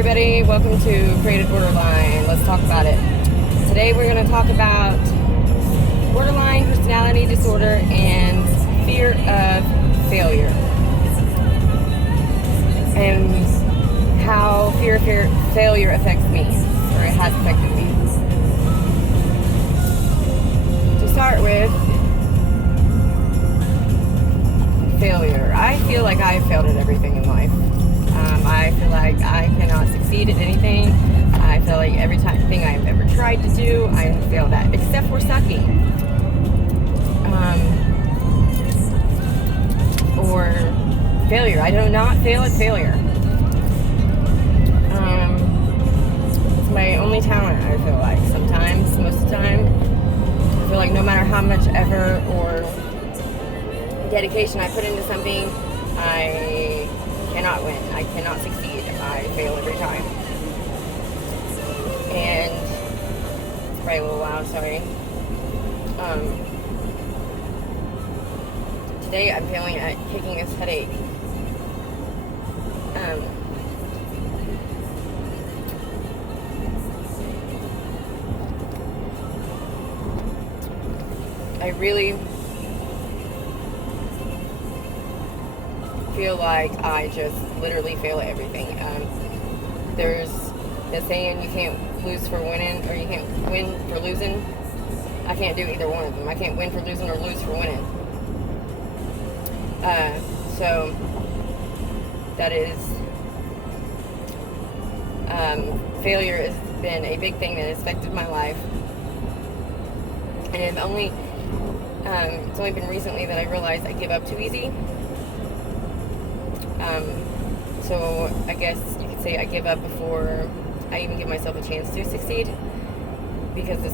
everybody, welcome to Creative Borderline. Let's talk about it. Today we're going to talk about borderline personality disorder and fear of failure, and how fear of failure affects me, or it has affected me. To start with, failure. I feel like I've failed at everything in life. I feel like I cannot succeed at anything. I feel like every thing I've ever tried to do, I have failed at, except for sucking. Or failure. I do not fail at failure. It's my only talent, I feel like. Sometimes, most of the time, I feel like no matter how much effort or dedication I put into something, I cannot win. I cannot succeed. I fail every time. And it's probably a little loud, sorry. Today I'm failing at kicking this headache. I really feel like I just literally fail at everything. There's the saying, you can't lose for winning, or you can't win for losing. I can't do either one of them. I can't win for losing or lose for winning. So that is failure has been a big thing that has affected my life, and it's only been recently that I realized I give up too easy. So I guess you could say I give up before I even give myself a chance to succeed, because the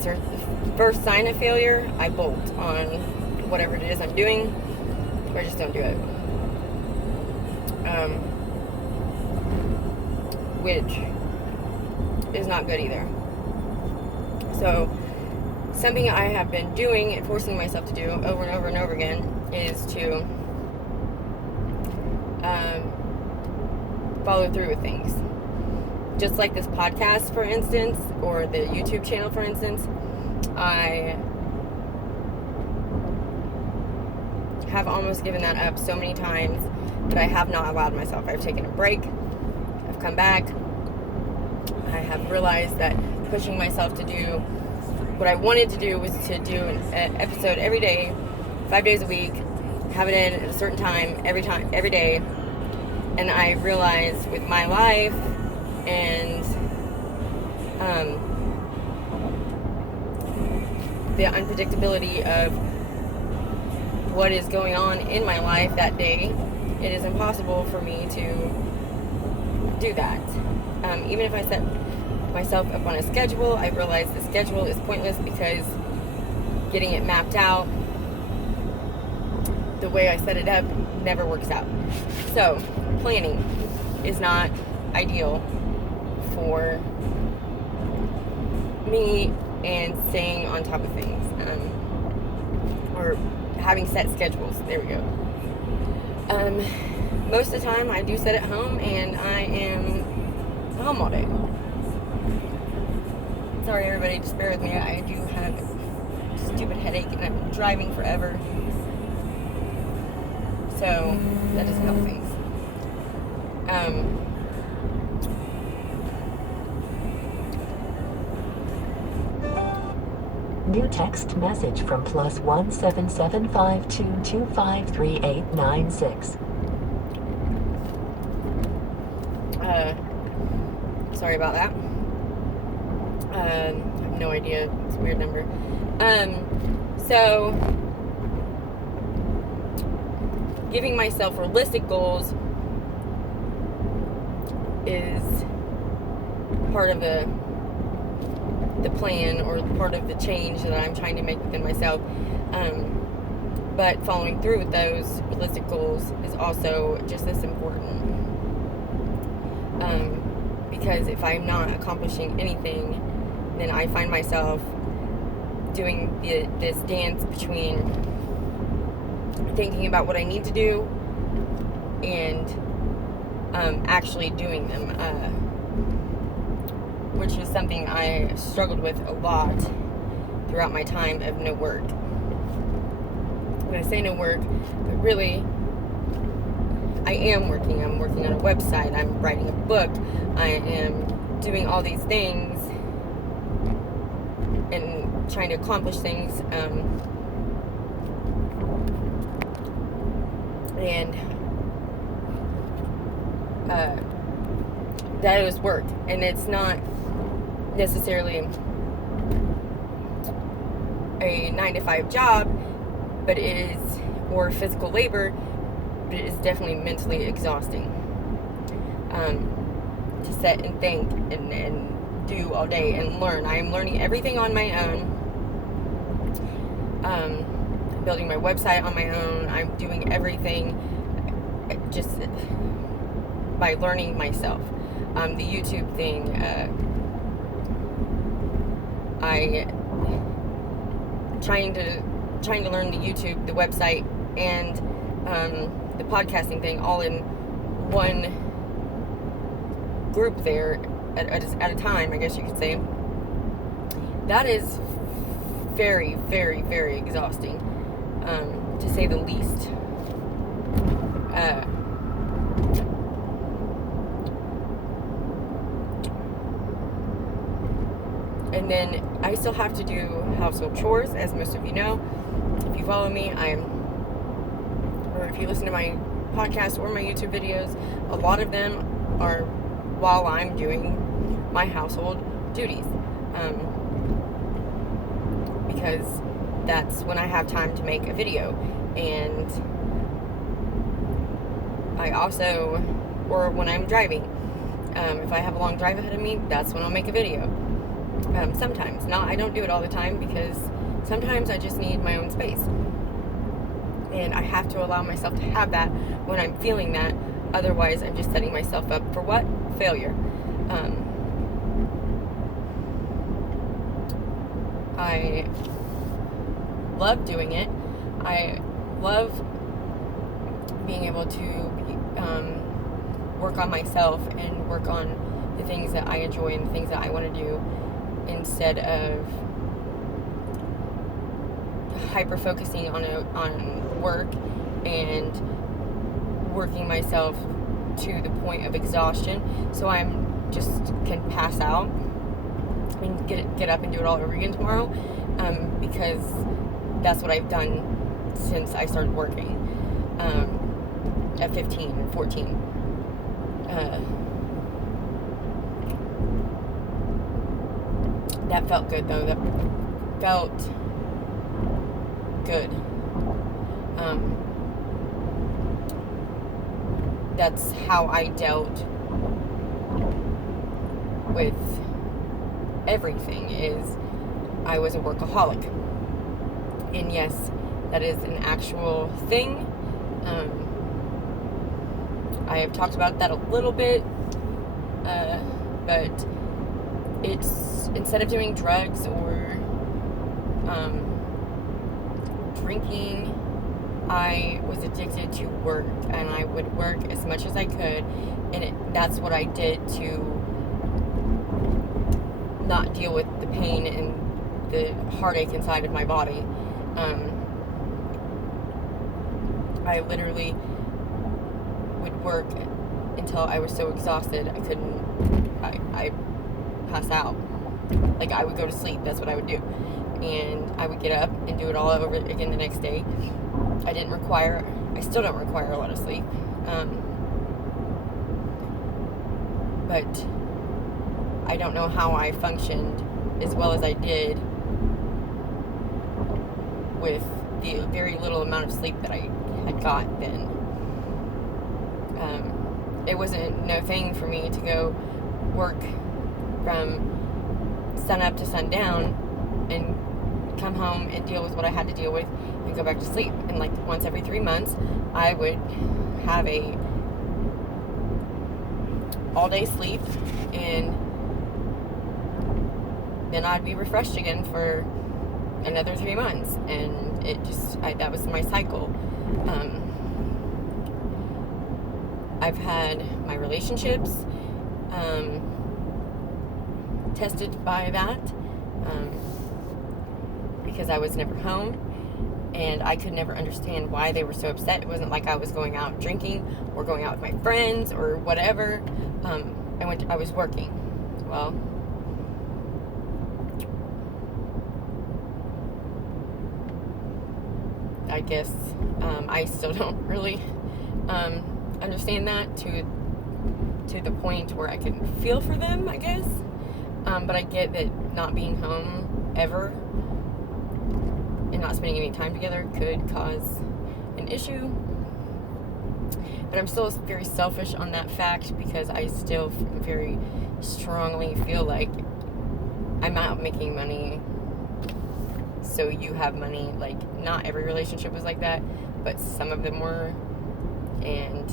first sign of failure, I bolt on whatever it is I'm doing, or I just don't do it. Which is not good either. So something I have been doing and forcing myself to do over and over and over again is to follow through with things. Just like this podcast, for instance, or the YouTube channel, for instance, I have almost given that up so many times, but I have not allowed myself. I've taken a break. I've come back. I have realized that pushing myself to do what I wanted to do was to do an episode every day, 5 days a week, have it in at a certain time, every day. And I realized with my life and the unpredictability of what is going on in my life that day, it is impossible for me to do that. Even if I set myself up on a schedule, I realize the schedule is pointless because getting it mapped out the way I set it up never works out. So planning is not ideal for me and staying on top of things, or having set schedules. There we go. Most of the time I do set at home, and I am home all day. Sorry everybody, just bear with me. I do have a stupid headache and I'm driving forever, so that doesn't help things. New text message from +1 77522253896. Sorry about that. I have no idea. It's a weird number. So giving myself realistic goals is part of the plan, or part of the change that I'm trying to make within myself. But following through with those realistic goals is also just as important. Because if I'm not accomplishing anything, then I find myself doing this dance between thinking about what I need to do and actually doing them. which is something I struggled with a lot throughout my time of no work. When I say no work, but really, I am working. I'm working on a website. I'm writing a book. I am doing all these things and trying to accomplish things. That is work, and it's not necessarily a 9-to-5 job, but it is, or physical labor, but it is definitely mentally exhausting to sit and think and do all day and learn. I am learning everything on my own. Building my website on my own. I'm doing everything just by learning myself. The YouTube thing, I trying to learn the YouTube, the website, and the podcasting thing all in one group there at a time, I guess you could say. That is very, very, very exhausting, to say the least. And then I still have to do household chores, as most of you know. If you follow me, or if you listen to my podcast or my YouTube videos, a lot of them are while I'm doing my household duties. Because that's when I have time to make a video. And I also, or when I'm driving, if I have a long drive ahead of me, that's when I'll make a video. Sometimes. I don't do it all the time, because sometimes I just need my own space. And I have to allow myself to have that when I'm feeling that. Otherwise, I'm just setting myself up for what? Failure. I love doing it. I love being able to work on myself and work on the things that I enjoy and the things that I want to do, instead of hyper focusing on work and working myself to the point of exhaustion, so I'm just can pass out and get up and do it all over again tomorrow, because that's what I've done since I started working at 15 and 14. That felt good, though. That felt good. That's how I dealt with everything, is I was a workaholic. And yes, that is an actual thing. I have talked about that a little bit, but it's, instead of doing drugs or drinking, I was addicted to work, and I would work as much as I could, and that's what I did to not deal with the pain and the heartache inside of my body. I literally would work until I was so exhausted I pass out. Like, I would go to sleep. That's what I would do. And I would get up and do it all over again the next day. I still don't require a lot of sleep. But I don't know how I functioned as well as I did with the very little amount of sleep that I had got then. It wasn't no thing for me to go work from sun up to sundown and come home and deal with what I had to deal with and go back to sleep. And like once every 3 months, I would have a all-day sleep, and then I'd be refreshed again for another 3 months. And it just, that was my cycle. I've had my relationships, tested by that, because I was never home, and I could never understand why they were so upset. It wasn't like I was going out drinking or going out with my friends or whatever. I was working. Well, I guess I still don't really understand that to the point where I can feel for them, I guess. But I get that not being home ever and not spending any time together could cause an issue. But I'm still very selfish on that fact, because I still very strongly feel like I'm out making money so you have money. Like, not every relationship was like that, but some of them were. And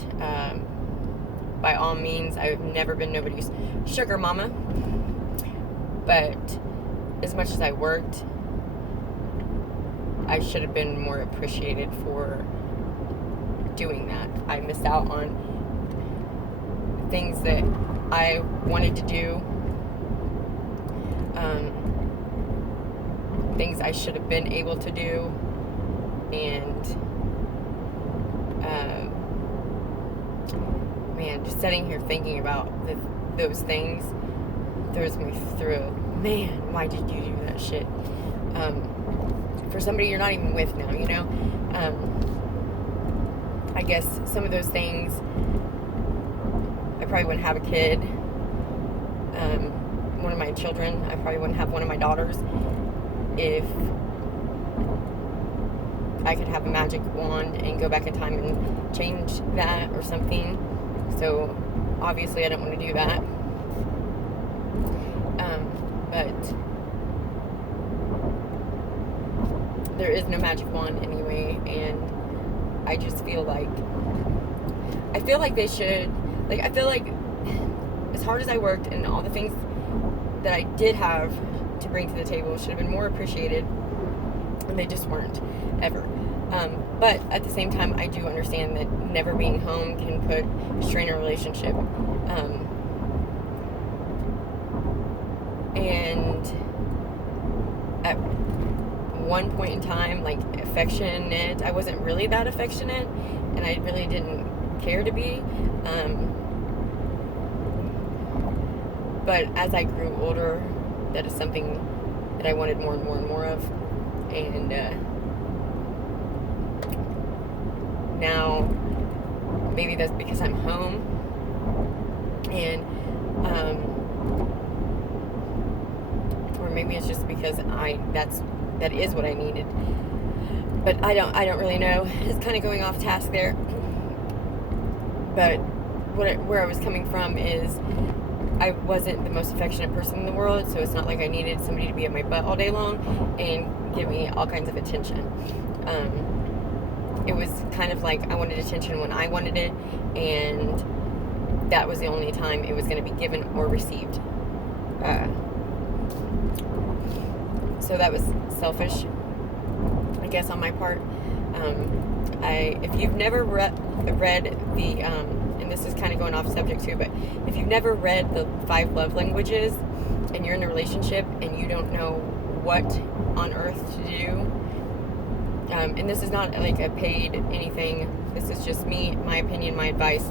by all means, I've never been nobody's sugar mama. But as much as I worked, I should have been more appreciated for doing that. I missed out on things that I wanted to do, things I should have been able to do, and man, just sitting here thinking about those things throws me through. Man, why did you do that shit? For somebody you're not even with now, you know? I guess some of those things, I probably wouldn't have a kid. One of my children, I probably wouldn't have one of my daughters if I could have a magic wand and go back in time and change that or something. So obviously I don't want to do that. But there is no magic wand anyway, and I just feel like they should, like, I feel like as hard as I worked and all the things that I did have to bring to the table should have been more appreciated, and they just weren't ever. But at the same time, I do understand that never being home can put strain in a relationship. And at one point in time, like, affectionate, I wasn't really that affectionate, and I really didn't care to be. But as I grew older, that is something that I wanted more and more and more of. And now, maybe that's because I'm home, and or maybe it's just because that is what I needed. But I don't really know. It's kind of going off task there. But where I was coming from is, I wasn't the most affectionate person in the world, so it's not like I needed somebody to be at my butt all day long and give me all kinds of attention. It was kind of like I wanted attention when I wanted it, and that was the only time it was going to be given or received. So that was selfish, I guess, on my part. If you've never read the, and this is kind of going off subject too, but if you've never read the 5 love languages and you're in a relationship and you don't know what on earth to do, and this is not like a paid anything, this is just me, my opinion, my advice,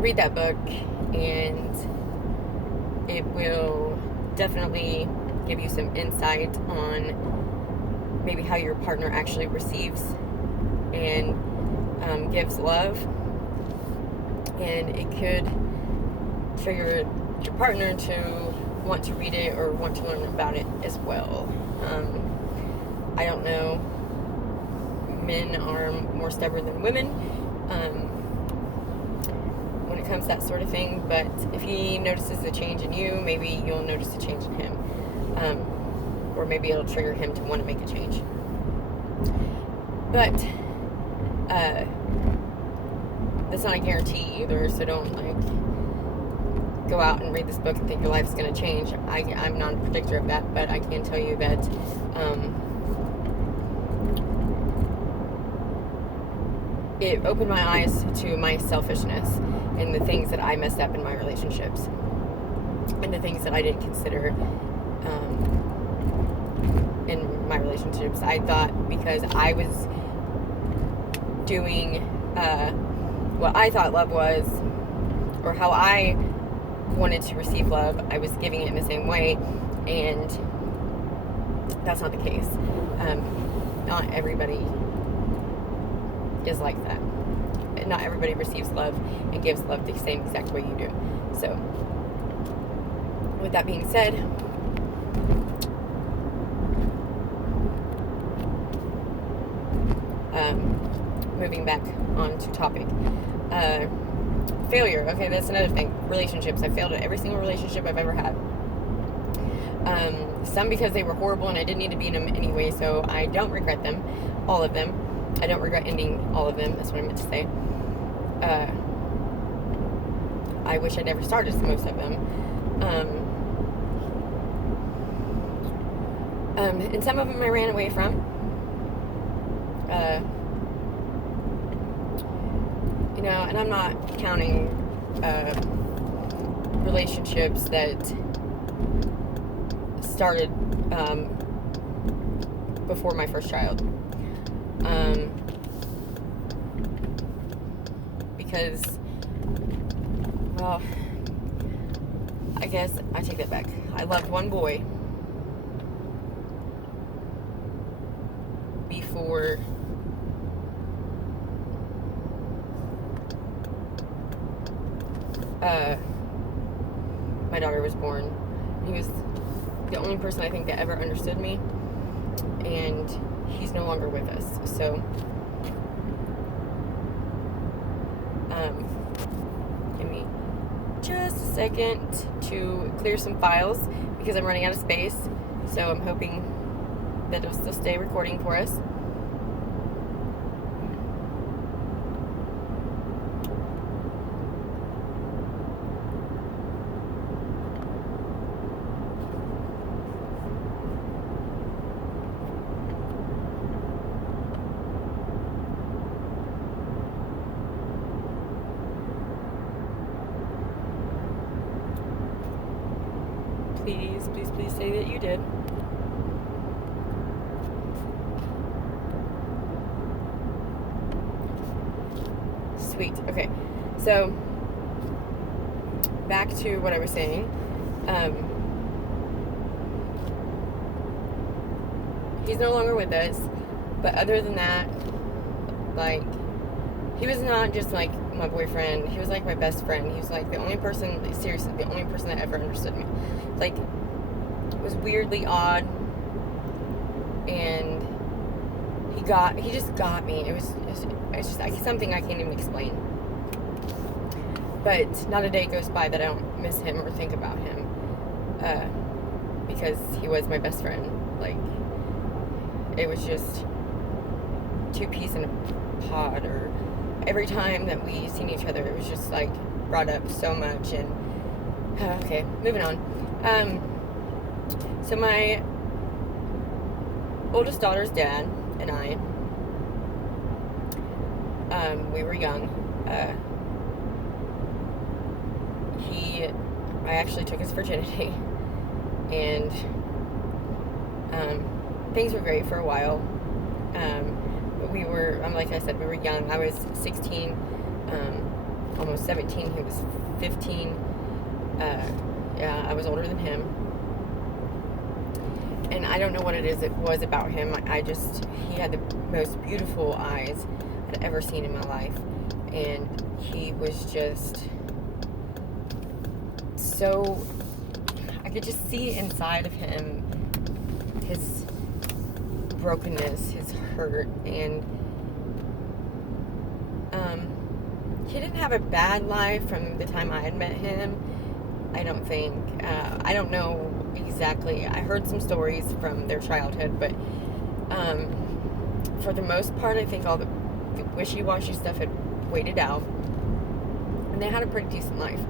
read that book, and it will definitely give you some insight on maybe how your partner actually receives and gives love, and it could trigger your partner to want to read it or want to learn about it as well. I don't know, men are more stubborn than women when it comes to that sort of thing, but if he notices a change in you, maybe you'll notice a change in him, or maybe it'll trigger him to want to make a change. But that's not a guarantee either, so don't go out and read this book and think your life's going to change. I'm not a predictor of that, but I can tell you that it opened my eyes to my selfishness and the things that I messed up in my relationships and the things that I didn't consider in my relationships. I thought because I was doing what I thought love was, or how I wanted to receive love, I was giving it in the same way, and that's not the case. Not everybody is like that. Not everybody receives love and gives love the same exact way you do. So, with that being said, moving back on to topic. Failure. Okay, that's another thing. Relationships. I failed at every single relationship I've ever had. Some because they were horrible and I didn't need to be in them anyway, so I don't regret them. All of them. I don't regret ending all of them. That's what I meant to say. I wish I never started most of them. And some of them I ran away from. And I'm not counting relationships that started before my first child. Because, well, I guess I take that back. I loved one boy before my daughter was born. He was the only person I think that ever understood me, and he's no longer with us. So, give me just a second to clear some files because I'm running out of space. So I'm hoping that it'll still stay recording for us. Please say that you did. Sweet. Okay. So, back to what I was saying. He's no longer with us, but other than that, like, he was not just like my boyfriend. He was like my best friend. He was like the only person, seriously, the only person that ever understood me. Like, it was weirdly odd, and he just got me. It's just like something I can't even explain. But not a day goes by that I don't miss him or think about him, because he was my best friend. Like, it was just two peas in a pod, or every time that we seen each other, it was just like brought up so much. And okay, moving on. So my oldest daughter's dad and I, we were young. I actually took his virginity, and things were great for a while. But we were, like I said, we were young. I was 16, almost 17. He was 15. Yeah, I was older than him. And I don't know what it was about him. He had the most beautiful eyes I'd ever seen in my life. And he was just so, I could just see inside of him his brokenness, his hurt, and he didn't have a bad life from the time I had met him. I don't think. I don't know exactly. I heard some stories from their childhood, but for the most part, I think all the wishy-washy stuff had waited out, and they had a pretty decent life.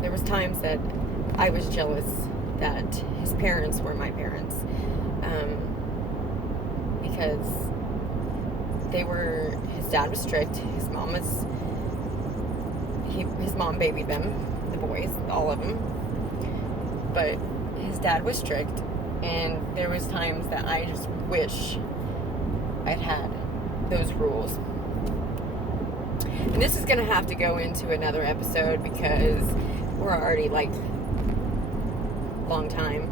There was times that I was jealous that his parents were my parents, because his dad was strict. His mom babied them, the boys, all of them. But his dad was strict, and there was times that I just wish I'd had those rules. And this is going to have to go into another episode because we're already like long time.